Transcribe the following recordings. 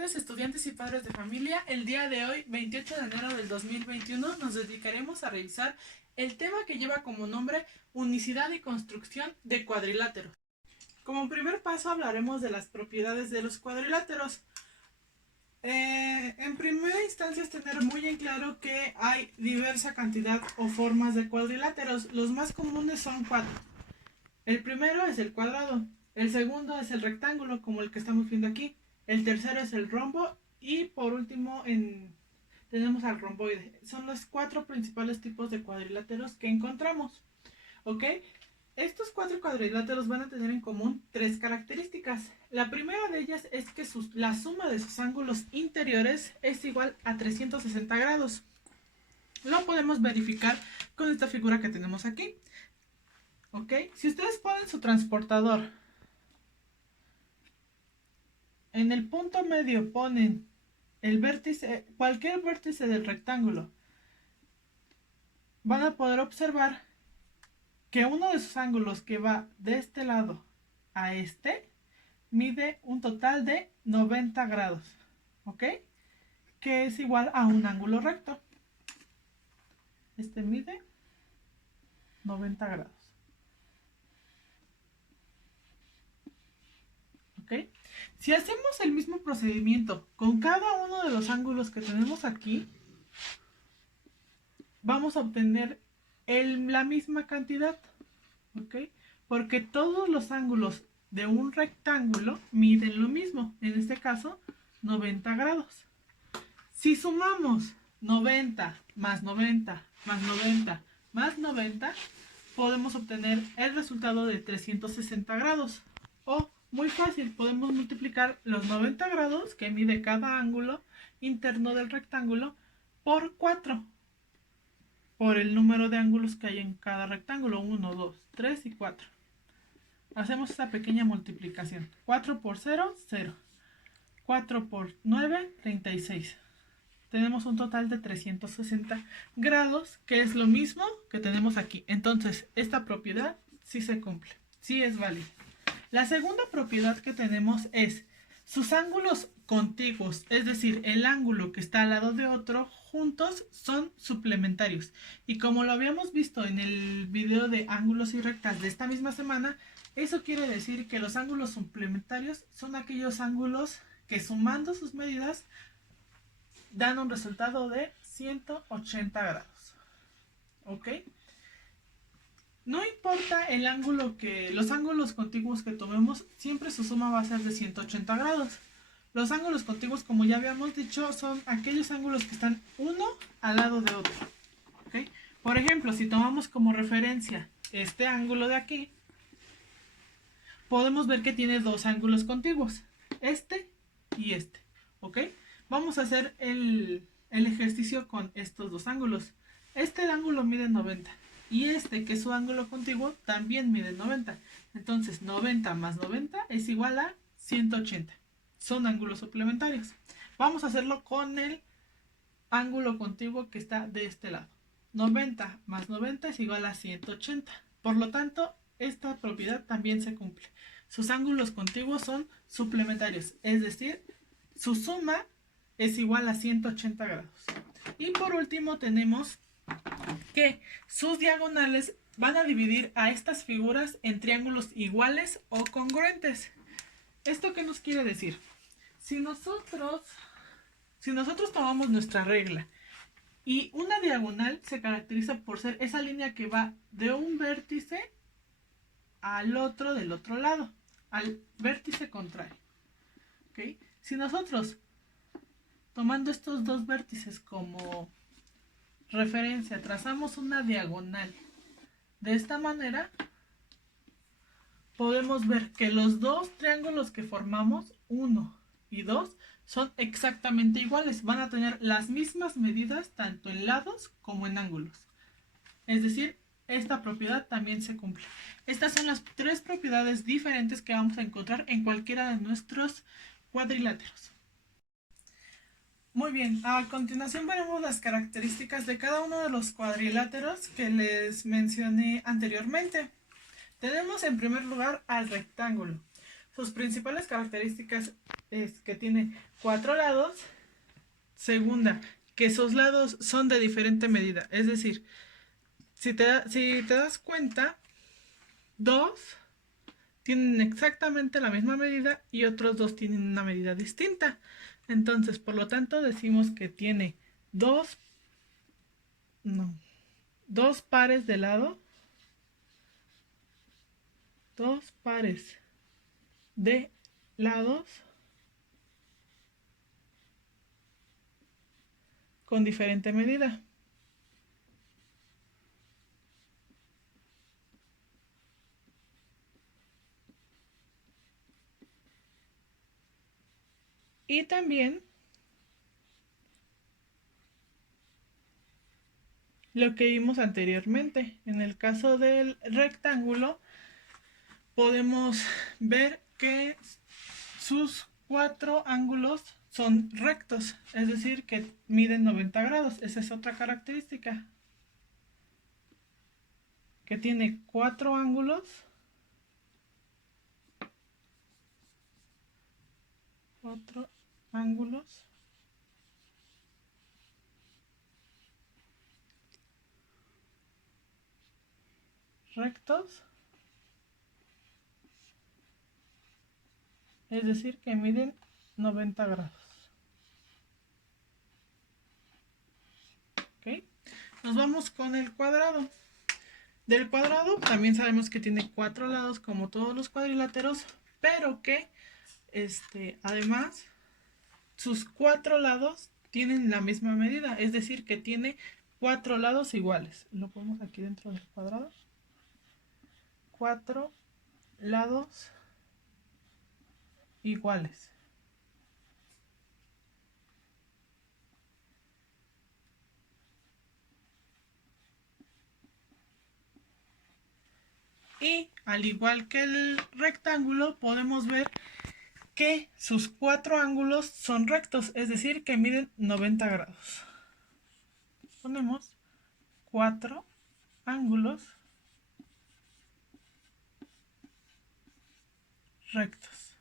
tardes, estudiantes y padres de familia. El día de hoy, 28 de enero del 2021, nos dedicaremos a revisar el tema que lleva como nombre unicidad y construcción de cuadriláteros. Como primer paso hablaremos de las propiedades de los cuadriláteros. En primera instancia es tener muy en claro que hay diversa cantidad o formas de cuadriláteros. Los más comunes son 4. El primero es el cuadrado, el segundo es el rectángulo como el que estamos viendo aquí, el tercero es el rombo y por último tenemos al romboide. Son los 4 principales tipos de cuadriláteros que encontramos. ¿Ok? Estos 4 cuadriláteros van a tener en común 3 características. La primera de ellas es que la suma de sus ángulos interiores es igual a 360 grados. Lo podemos verificar con esta figura que tenemos aquí. ¿Ok? Si ustedes ponen su transportador en el punto medio, ponen el vértice, cualquier vértice del rectángulo, van a poder observar que uno de sus ángulos que va de este lado a este mide un total de 90 grados, ¿ok? Que es igual a un ángulo recto. Este mide 90 grados. ¿Ok? Si hacemos el mismo procedimiento con cada uno de los ángulos que tenemos aquí, vamos a obtener la misma cantidad, ¿ok? Porque todos los ángulos de un rectángulo miden lo mismo, en este caso 90 grados. Si sumamos 90 más 90 más 90 más 90, podemos obtener el resultado de 360 grados. O, muy fácil, podemos multiplicar los 90 grados que mide cada ángulo interno del rectángulo por 4. Por el número de ángulos que hay en cada rectángulo, 1, 2, 3 y 4. Hacemos esta pequeña multiplicación. 4 por 0, 0. 4 por 9, 36. Tenemos un total de 360 grados, que es lo mismo que tenemos aquí. Entonces, esta propiedad sí se cumple, sí es válida. La segunda propiedad que tenemos es sus ángulos contiguos, es decir, el ángulo que está al lado de otro, juntos son suplementarios. Y como lo habíamos visto en el video de ángulos y rectas de esta misma semana, eso quiere decir que los ángulos suplementarios son aquellos ángulos que sumando sus medidas dan un resultado de 180 grados. ¿Ok? No importa el ángulo los ángulos contiguos que tomemos, siempre su suma va a ser de 180 grados. Los ángulos contiguos, como ya habíamos dicho, son aquellos ángulos que están uno al lado de otro. ¿Ok? Por ejemplo, si tomamos como referencia este ángulo de aquí, podemos ver que tiene 2 ángulos contiguos, este y este. ¿Ok? Vamos a hacer el ejercicio con estos 2 ángulos. Este ángulo mide 90 y este, que es su ángulo contiguo, también mide 90. Entonces 90 más 90 es igual a 180. Son ángulos suplementarios. Vamos a hacerlo con el ángulo contiguo que está de este lado. 90 más 90 es igual a 180. Por lo tanto, esta propiedad también se cumple. Sus ángulos contiguos son suplementarios, es decir, su suma es igual a 180 grados. Y por último tenemos que sus diagonales van a dividir a estas figuras en triángulos iguales o congruentes. ¿Esto qué nos quiere decir? Si nosotros tomamos nuestra regla y una diagonal se caracteriza por ser esa línea que va de un vértice al otro del otro lado, al vértice contrario. ¿Okay? Si nosotros, tomando estos 2 vértices como referencia, trazamos una diagonal de esta manera, podemos ver que los 2 triángulos que formamos, 1 y 2, son exactamente iguales. Van a tener las mismas medidas tanto en lados como en ángulos. Es decir, esta propiedad también se cumple. Estas son las 3 propiedades diferentes que vamos a encontrar en cualquiera de nuestros cuadriláteros. Muy bien, a continuación veremos las características de cada uno de los cuadriláteros que les mencioné anteriormente. Tenemos en primer lugar al rectángulo. sus principales características es que tiene 4 lados. Segunda, que sus lados son de diferente medida. Es decir, si te das cuenta, dos tienen exactamente la misma medida y otros dos tienen una medida distinta. Entonces, por lo tanto, decimos que tiene dos, no, dos pares de lado, dos pares de lados con diferente medida. Y también lo que vimos anteriormente, en el caso del rectángulo, podemos ver que sus 4 ángulos son rectos, es decir, que miden 90 grados. Esa es otra característica, que tiene 4 ángulos, 4 ángulos rectos, es decir, que miden 90 grados. ¿Ok? Nos vamos con el cuadrado. Del cuadrado también sabemos que tiene 4 lados como todos los cuadriláteros, pero que además sus 4 lados tienen la misma medida, es decir, que tiene 4 lados iguales. Lo ponemos aquí dentro del cuadrado. 4 lados iguales. Y al igual que el rectángulo, podemos ver que sus 4 ángulos son rectos, es decir, que miden 90 grados. Ponemos 4 ángulos rectos.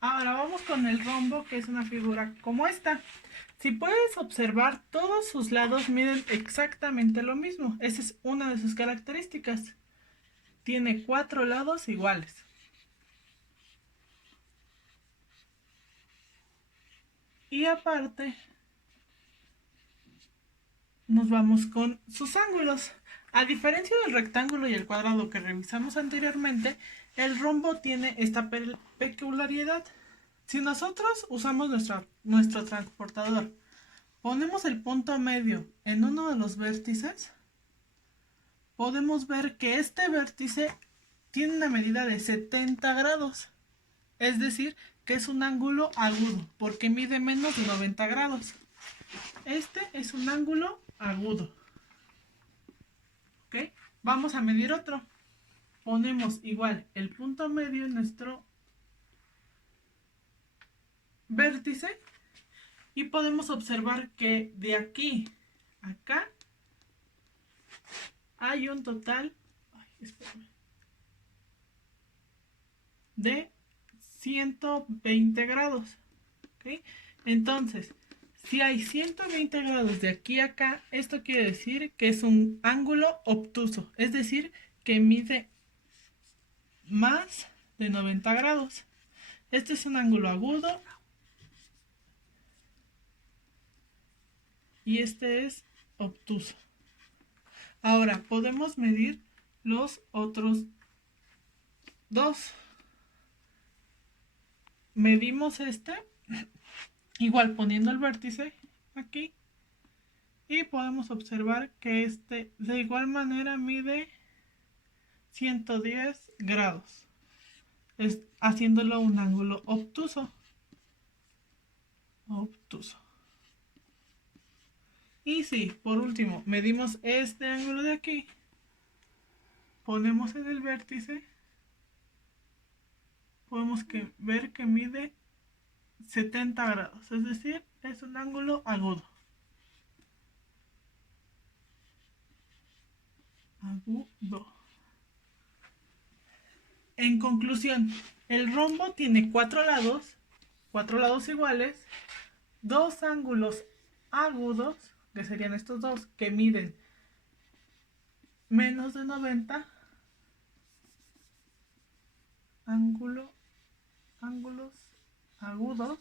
Ahora vamos con el rombo, que es una figura como esta. Si puedes observar, todos sus lados miden exactamente lo mismo. Esa es una de sus características. Tiene 4 lados iguales. Y aparte, nos vamos con sus ángulos. A diferencia del rectángulo y el cuadrado que revisamos anteriormente, el rombo tiene esta peculiaridad. Si nosotros usamos nuestro transportador, ponemos el punto medio en uno de los vértices, podemos ver que este vértice tiene una medida de 70 grados. Es decir, que es un ángulo agudo, porque mide menos de 90 grados. Este es un ángulo agudo. ¿Ok? Vamos a medir otro. Ponemos igual el punto medio en nuestro vértice y podemos observar que de aquí a acá hay un total de 120 grados. ¿Ok? Entonces, si hay 120 grados de aquí a acá, esto quiere decir que es un ángulo obtuso, es decir, que mide más de 90 grados. Este es un ángulo agudo y este es obtuso. Ahora podemos medir los otros dos. Medimos este, igual poniendo el vértice aquí, y podemos observar que este de igual manera mide 110 grados, haciéndolo un ángulo obtuso. Y si por último medimos este ángulo de aquí, ponemos en el vértice, podemos ver que mide 70 grados, es decir, es un ángulo agudo. Agudo. En conclusión, el rombo tiene cuatro lados iguales, dos ángulos agudos, que serían estos dos, que miden menos de 90, ángulos agudos,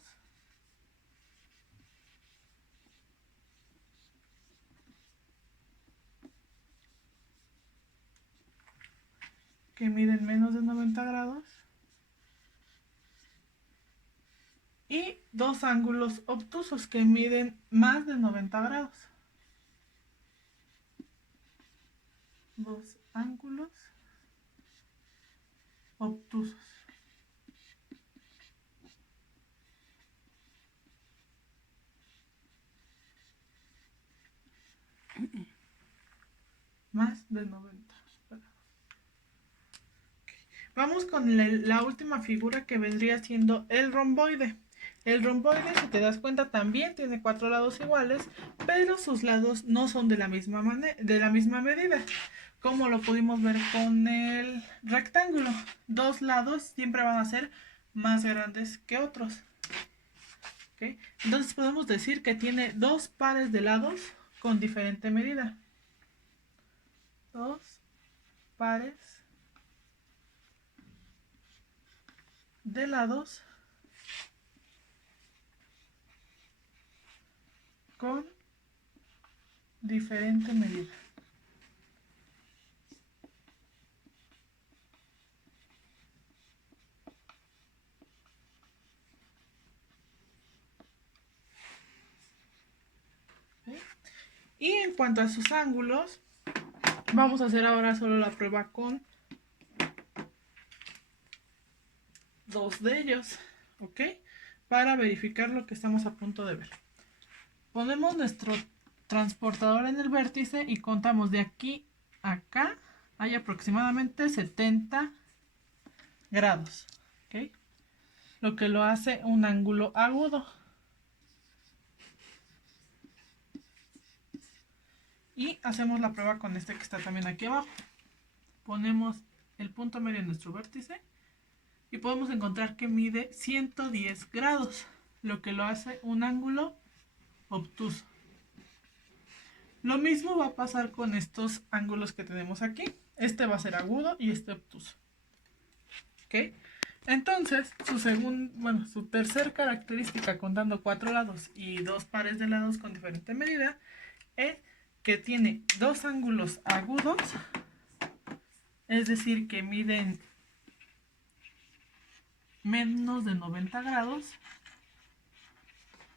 que miden menos de 90 grados, y dos ángulos obtusos que miden más de 90 grados. Dos ángulos obtusos. Más de 90 grados. Vamos con la última figura, que vendría siendo el romboide. El romboide, si te das cuenta, también tiene cuatro lados iguales, pero sus lados no son de la misma medida, como lo pudimos ver con el rectángulo. Dos lados siempre van a ser más grandes que otros. ¿Okay? Entonces podemos decir que tiene dos pares de lados con diferente medida. Dos pares de lados con diferente medida. ¿Okay? Y en cuanto a sus ángulos, vamos a hacer ahora solo la prueba con dos de ellos, ¿ok? Para verificar lo que estamos a punto de ver. Ponemos nuestro transportador en el vértice y contamos de aquí a acá, hay aproximadamente 70 grados, ¿ok? Lo que lo hace un ángulo agudo. Y hacemos la prueba con este que está también aquí abajo. Ponemos el punto medio en nuestro vértice y podemos encontrar que mide 110 grados, lo que lo hace un ángulo obtuso. Lo mismo va a pasar con estos ángulos que tenemos aquí. Este va a ser agudo y este obtuso. ¿Ok? Entonces, su tercer característica, contando cuatro lados y dos pares de lados con diferente medida, es que tiene dos ángulos agudos, es decir, que miden menos de 90 grados,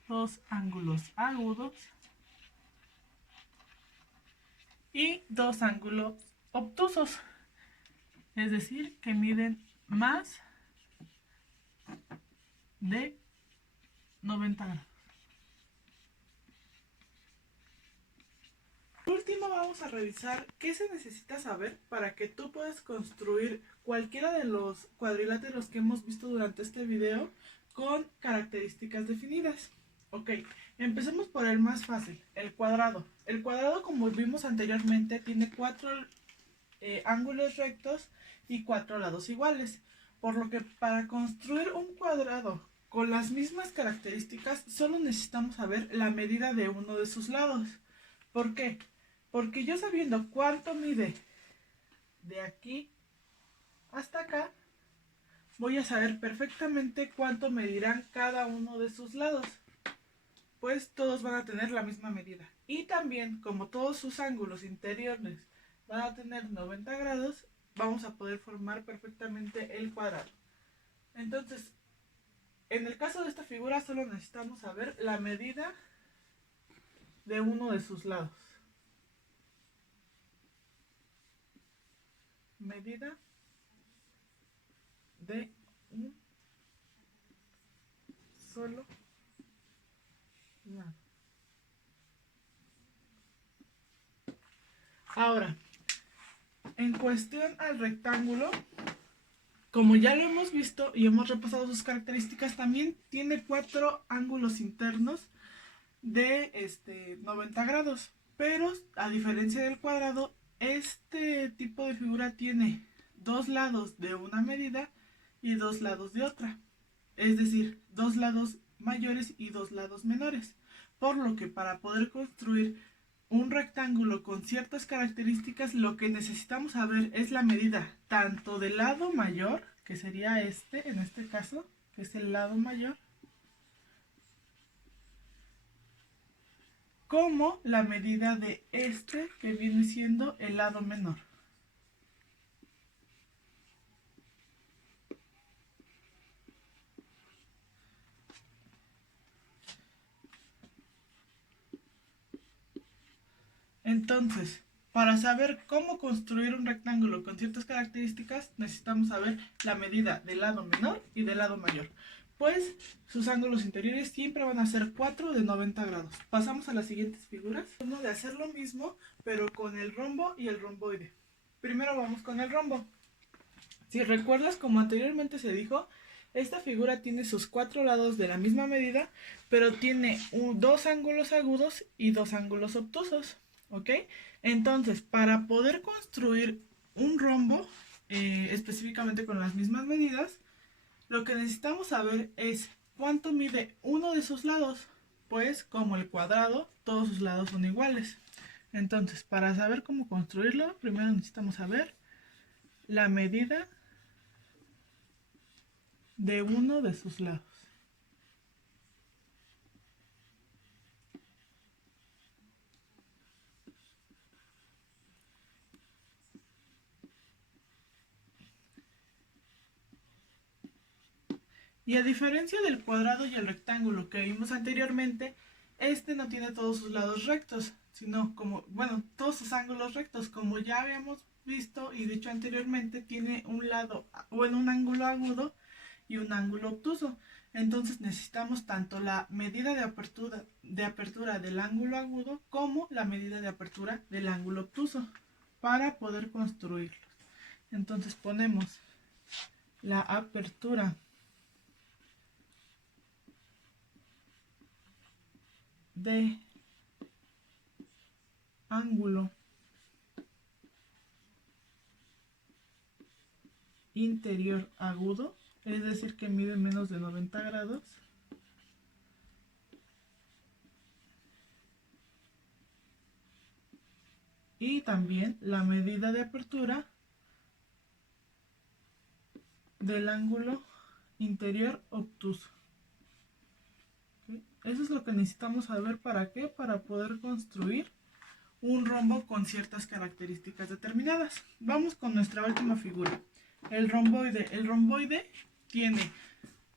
dos ángulos agudos y dos ángulos obtusos, es decir, que miden más de 90 grados. Por último, vamos a revisar qué se necesita saber para que tú puedas construir cualquiera de los cuadriláteros que hemos visto durante este video con características definidas. Ok, empecemos por el más fácil, el cuadrado. El cuadrado, como vimos anteriormente, tiene cuatro ángulos rectos y cuatro lados iguales. Por lo que para construir un cuadrado con las mismas características, solo necesitamos saber la medida de uno de sus lados. ¿Por qué? Porque yo, sabiendo cuánto mide de aquí hasta acá, voy a saber perfectamente cuánto medirán cada uno de sus lados. Pues todos van a tener la misma medida. Y también, como todos sus ángulos interiores van a tener 90 grados, vamos a poder formar perfectamente el cuadrado. Entonces, en el caso de esta figura, solo necesitamos saber la medida de uno de sus lados. Medida de un solo lado. Ahora, en cuestión al rectángulo, como ya lo hemos visto y hemos repasado sus características, también tiene 4 ángulos internos de 90 grados. Pero a diferencia del cuadrado, este tipo de figura tiene 2 lados de una medida y 2 lados de otra. Es decir, 2 lados mayores y 2 lados menores. Por lo que para poder construir un rectángulo con ciertas características, lo que necesitamos saber es la medida tanto del lado mayor, que sería en este caso, que es el lado mayor, como la medida de que viene siendo el lado menor. Entonces, para saber cómo construir un rectángulo con ciertas características, necesitamos saber la medida del lado menor y del lado mayor. Pues sus ángulos interiores siempre van a ser 4 de 90 grados. Pasamos a las siguientes figuras. Vamos a hacer lo mismo, pero con el rombo y el romboide. Primero vamos con el rombo. Si recuerdas, como anteriormente se dijo, esta figura tiene sus 4 lados de la misma medida, pero tiene 2 ángulos agudos y 2 ángulos obtusos. ¿Ok? Entonces, para poder construir un rombo, específicamente con las mismas medidas, lo que necesitamos saber es cuánto mide uno de sus lados. Pues, como el cuadrado, todos sus lados son iguales. Entonces, para saber cómo construirlo, primero necesitamos saber la medida de uno de sus lados. Y a diferencia del cuadrado y el rectángulo que vimos anteriormente, este no tiene todos sus lados rectos, sino todos sus ángulos rectos. Como ya habíamos visto y dicho anteriormente, tiene un ángulo agudo y un ángulo obtuso. Entonces necesitamos tanto la medida de apertura del ángulo agudo como la medida de apertura del ángulo obtuso para poder construirlos. Entonces ponemos la apertura de ángulo interior agudo, es decir que mide menos de 90 grados, y también la medida de apertura del ángulo interior obtuso. ¿Okay? Eso es lo que necesitamos saber. ¿Para qué? Para poder construir un rombo con ciertas características determinadas. Vamos con nuestra última figura, el romboide. El romboide tiene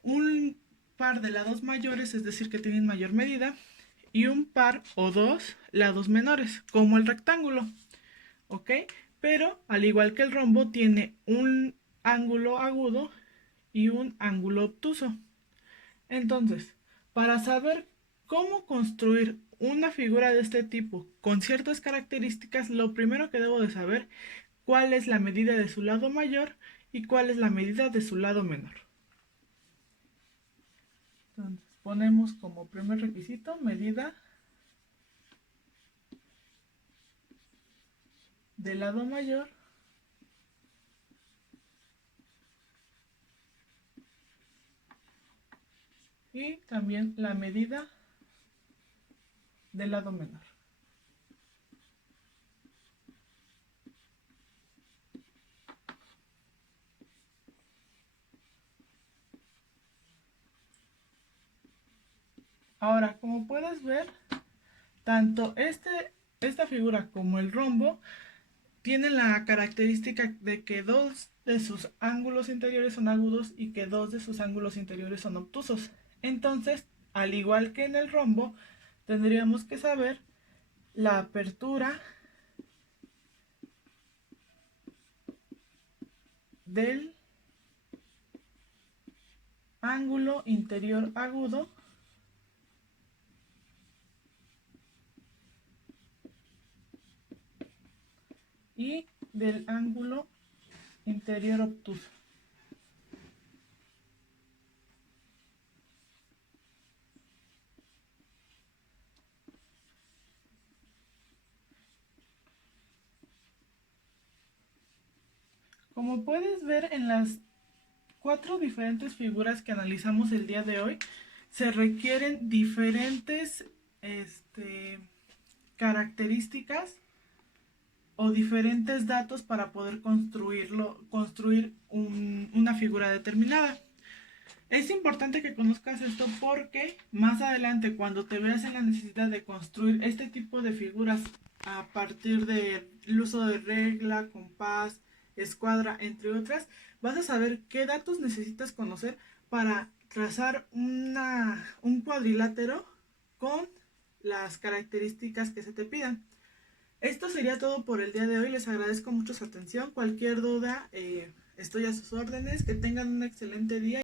un par de lados mayores, es decir que tienen mayor medida, y un par o 2 lados menores, como el rectángulo. ¿Ok? Pero al igual que el rombo, tiene un ángulo agudo y un ángulo obtuso. Entonces, para saber cómo construir una figura de este tipo con ciertas características, lo primero que debo de saber cuál es la medida de su lado mayor y cuál es la medida de su lado menor. Entonces, ponemos como primer requisito medida del lado mayor y también la medida del lado menor. Ahora, como puedes ver, tanto esta figura como el rombo tienen la característica de que 2 de sus ángulos interiores son agudos y que 2 de sus ángulos interiores son obtusos. Entonces, al igual que en el rombo, tendríamos que saber la apertura del ángulo interior agudo y del ángulo interior obtuso. Como puedes ver en las 4 diferentes figuras que analizamos el día de hoy, se requieren diferentes características o diferentes datos para poder construir una figura determinada. Es importante que conozcas esto porque más adelante, cuando te veas en la necesidad de construir este tipo de figuras a partir del uso de regla, compás, escuadra, entre otras, vas a saber qué datos necesitas conocer para trazar un cuadrilátero con las características que se te pidan. Esto sería todo por el día de hoy. Les agradezco mucho su atención. Cualquier duda, estoy a sus órdenes. Que tengan un excelente día.